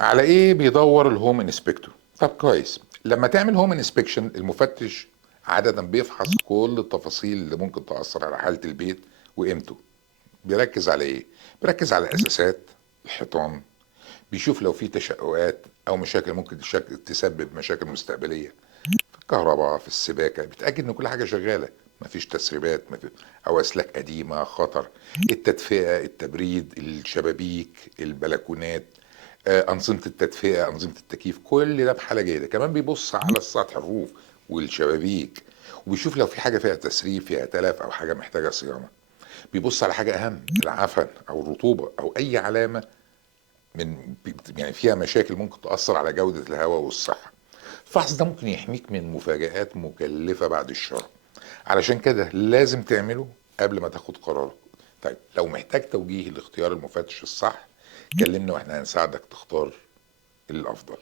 على ايه بيدور الهوم انسبكتور؟ طب كويس، لما تعمل هوم انسبكشن المفتش عادة بيفحص كل التفاصيل اللي ممكن تأثر على حالة البيت وقيمته. بيركز على ايه؟ بيركز على الاساسات، الحيطان، بيشوف لو في تشققات او مشاكل ممكن تسبب مشاكل مستقبليه في الكهرباء، في السباكه، بيتاكد ان كل حاجه شغاله، مفيش تسريبات، او اسلاك قديمه خطر. التدفئه، التبريد، الشبابيك، البلكونات، انظمه التدفئه، انظمه التكييف، كل ده بحاله جيده. كمان بيبص على السطح، الروف والشبابيك، وبيشوف لو في حاجه فيها تسريب، فيها تلف، او حاجه محتاجه صيانه. بيبص على حاجه اهم، العفن او الرطوبه او اي علامه يعني فيها مشاكل ممكن تاثر على جوده الهواء والصحه. الفحص ده ممكن يحميك من مفاجآت مكلفه بعد الشر، علشان كده لازم تعمله قبل ما تاخد قرارك. طيب لو محتاج توجيه لاختيار المفتش الصح كلمنا واحنا هنساعدك تختار الافضل.